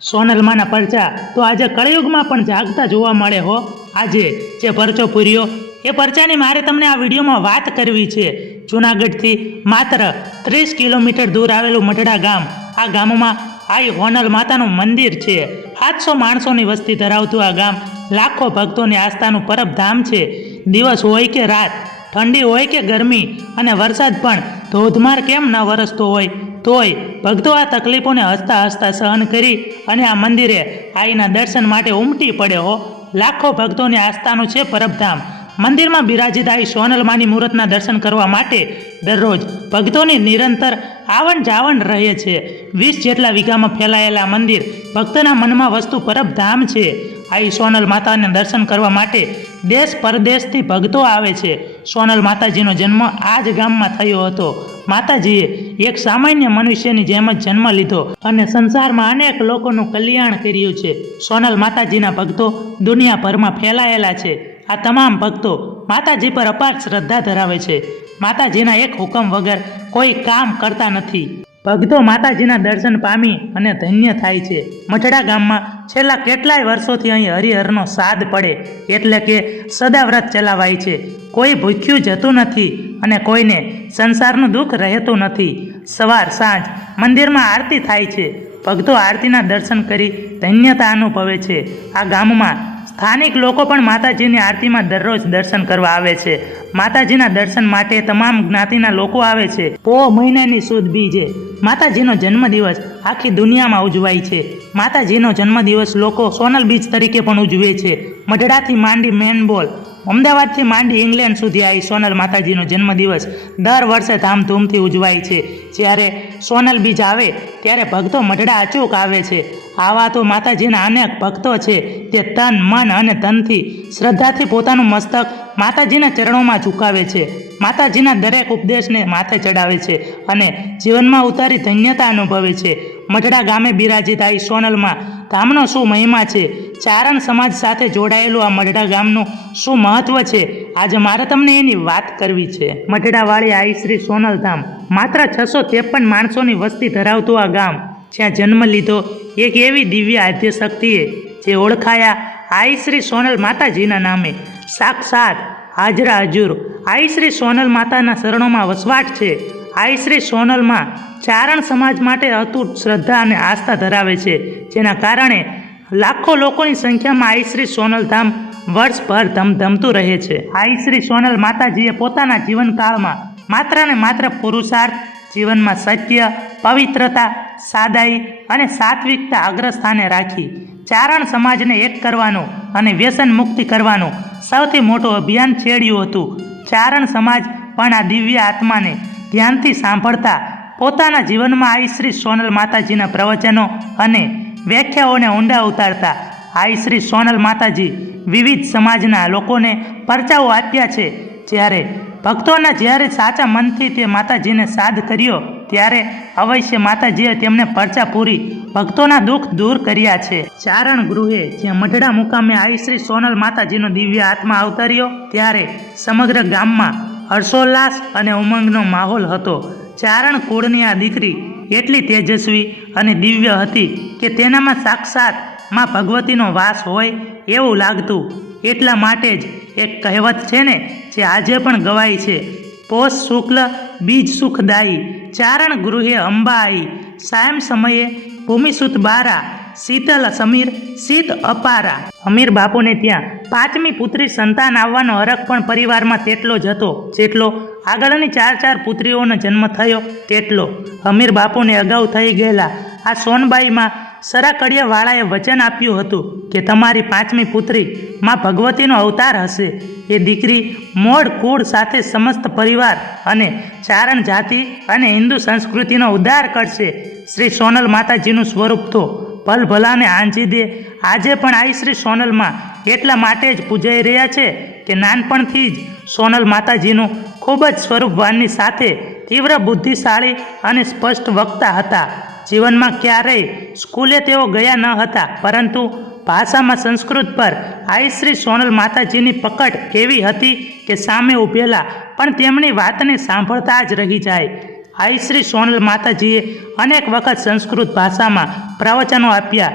સોનલમાના પરચા તો આજે કળયુગમાં પણ જાગતા જોવા મળે હો. આજે જે પરચો પૂર્યો એ પરચાની મારે તમને આ વિડીયોમાં વાત કરવી છે. જૂનાગઢથી માત્ર 30 કિલોમીટર દૂર આવેલું મઢડા ગામ. આ ગામમાં આઈ હોનલ માતાનું મંદિર છે. 700 માણસોની વસ્તી ધરાવતું આ ગામ લાખો ભક્તોની આસ્થાનું પરબધામ છે. દિવસ હોય કે રાત, ઠંડી હોય કે ગરમી અને વરસાદ પણ ધોધમાર કેમ ન વરસતો હોય, તોય ભક્તો આ તકલીફોને હસતા હસતા સહન કરી અને આ મંદિરે આઈના દર્શન માટે ઉમટી પડે હો. લાખો ભક્તોની આસ્થાનું છે પરબધામ. મંદિરમાં બિરાજિત આઈ સોનલમાની મૂર્તના દર્શન કરવા માટે દરરોજ ભક્તોની નિરંતર આવન જાવન રહે છે. 20 જેટલા વીઘામાં ફેલાયેલા મંદિર ભક્તના મનમાં વસ્તુ પરબધામ છે. આઈ સોનલ માતાને દર્શન કરવા માટે દેશ પરદેશથી ભક્તો આવે છે. સોનલ માતાજીનો જન્મ આ જ ગામમાં થયો હતો. માતાજીએ એક સામાન્ય મનુષ્યની જેમ જ જન્મ લીધો અને સંસારમાં અનેક લોકોનું કલ્યાણ કર્યું છે. સોનલ માતાજીના ભક્તો દુનિયાભરમાં ફેલાયેલા છે. આ તમામ ભક્તો માતાજી પર અપાર શ્રદ્ધા ધરાવે છે. માતાજીના એક હુકમ વગર કોઈ કામ કરતા નથી. ભક્તો માતાજીના દર્શન પામી અને ધન્ય થાય છે. મઢડા ગામમાં છેલ્લા કેટલાય વર્ષોથી અહીં હરિહરનો સાદ પડે એટલે કે સદાવ્રત ચલાવાય છે. કોઈ ભૂખ્યું જતું નથી અને કોઈને સંસારનું દુઃખ રહેતું નથી. સવાર સાંજ મંદિરમાં આરતી થાય છે. ભક્તો આરતીના દર્શન કરી ધન્યતા અનુભવે છે. આ ગામમાં સ્થાનિક લોકો પણ માતાજીની આરતીમાં દરરોજ દર્શન કરવા આવે છે. માતાજીના દર્શન માટે તમામ જ્ઞાતિના લોકો આવે છે. પોહ મહિનાની સુદ બીજે માતાજીનો જન્મદિવસ આખી દુનિયામાં ઉજવાય છે. માતાજીનો જન્મદિવસ લોકો સોનલ બીજ તરીકે પણ ઉજવે છે. મઢડાથી માંડી મેનબોલ, અમદાવાદથી માંડી ઇંગ્લેન્ડ સુધી આવી સોનલ માતાજીનો જન્મદિવસ દર વર્ષે ધામધૂમથી ઉજવાય છે. જ્યારે સોનલ બીજ આવે ત્યારે ભક્તો મઢડા અચૂક આવે છે. આવા તો માતાજીના અનેક ભક્તો છે તે તન, મન અને ધનથી શ્રદ્ધાથી પોતાનું મસ્તક માતાજીના ચરણોમાં ઝુકાવે છે. માતાજીના દરેક ઉપદેશને માથે ચડાવે છે અને જીવનમાં ઉતારી ધન્યતા અનુભવે છે. મઢડા ગામે બિરાજિત આઈ સોનલમાં ધામનો શું મહિમા છે, ચારણ સમાજ સાથે જોડાયેલું આ મઢડા ગામનું શું મહત્વ છે, આજે મારે તમને એની વાત કરવી છે. મઢડાવાળી આઈ શ્રી સોનલ ધામ માત્ર 653 માણસોની વસ્તી ધરાવતું આ ગામ, જ્યાં જન્મ લીધો એક એવી દિવ્ય આદ્ય શક્તિએ જે ઓળખાયા આઈ શ્રી સોનલ માતાજીના નામે. સાક્ષાત હાજરા હજુર આઈ શ્રી સોનલ માતાના શરણોમાં વસવાટ છે. આઈ શ્રી સોનલમાં ચારણ સમાજ માટે અતૂટ શ્રદ્ધા અને આસ્થા ધરાવે છે, જેના કારણે લાખો લોકોની સંખ્યામાં આઈ શ્રી સોનલ ધામ વર્ષભર ધમધમતું રહે છે. આઈ શ્રી સોનલ માતાજીએ પોતાના જીવનકાળમાં માત્ર ને માત્ર પુરુષાર્થ, જીવનમાં સત્ય, પવિત્રતા, સાદાઈ અને સાત્વિકતા અગ્રસ્થાને રાખી ચારણ સમાજને એક કરવાનું અને વ્યસન મુક્તિ કરવાનું સૌથી મોટું અભિયાન છેડ્યું હતું. ચારણ સમાજ પણ આ દિવ્ય આત્માને ધ્યાનથી સાંભળતા પોતાના જીવનમાં આઈ શ્રી સોનલ માતાજીના પ્રવચનો અને વ્યાખ્યાઓને ઊંડા ઉતારતા. આઈ શ્રી સોનલ માતાજી વિવિધ સમાજના લોકોને પરચાઓ આપ્યા છે. જ્યારે સાચા મનથી તે માતાજીને સાદ કર્યો ત્યારે અવશ્ય માતાજીએ તેમને પરચા પૂરી ભક્તોના દુઃખ દૂર કર્યા છે. ચારણ ગૃહે જ્યાં મઢડા મુકામે આઈ શ્રી સોનલ માતાજીનો દિવ્ય આત્મા અવતર્યો ત્યારે સમગ્ર ગામમાં હર્ષોલ્લાસ અને ઉમંગનો માહોલ હતો. ચારણ કુળની આ દીકરી એટલી તેજસ્વી અને દિવ્ય હતી કે તેનામાં સાક્ષાત માં ભગવતીનો વાસ હોય એવું લાગતું. એટલા માટે જ એક કહેવત છે ને, જે આજે પણ ગવાય છે, પોષ શુક્લ બીજ સુખદાયી, ચારણ ગૃહે અંબા આઈ, સાયમ સમયે ભૂમિસુત બારા, શીતલ સમીર શીત અપારા. અમીર બાપુને ત્યાં 5મી પુત્રી સંતાન આવવાનો હરખ પણ પરિવારમાં તેટલો જ હતો જેટલો આગળની 4 પુત્રીઓનો જન્મ થયો તેટલો. અમીર બાપુને અગાઉ થઈ ગયેલા આ સોનબાઈમાં સરાકડિયાવાળાએ વચન આપ્યું હતું કે તમારી 5મી પુત્રી માં ભગવતીનો અવતાર હશે. એ દીકરી મોડ કુળ સાથે સમસ્ત પરિવાર અને ચારણ જાતિ અને હિન્દુ સંસ્કૃતિનો ઉદ્ધાર કરશે. શ્રી સોનલ માતાજીનું સ્વરૂપ તો ભલભલાને આંજી દે. આજે પણ આઈ શ્રી સોનલમાં એટલા માટે જ પૂજાઈ રહ્યા છે કે નાનપણથી જ સોનલ માતાજીનું ખૂબ જ સ્વરૂપવાનની સાથે તીવ્ર બુદ્ધિશાળી અને સ્પષ્ટ વક્તા હતા. જીવનમાં ક્યારેય સ્કૂલે તેઓ ગયા ન હતા, પરંતુ ભાષામાં સંસ્કૃત પર આઈ શ્રી સોનલ માતાજીની પકડ એવી હતી કે સામે ઊભેલા પણ તેમની વાતને સાંભળતા જ રહી જાય. આઈ શ્રી સોનલ માતાજીએ અનેક વખત સંસ્કૃત ભાષામાં પ્રવચનો આપ્યા.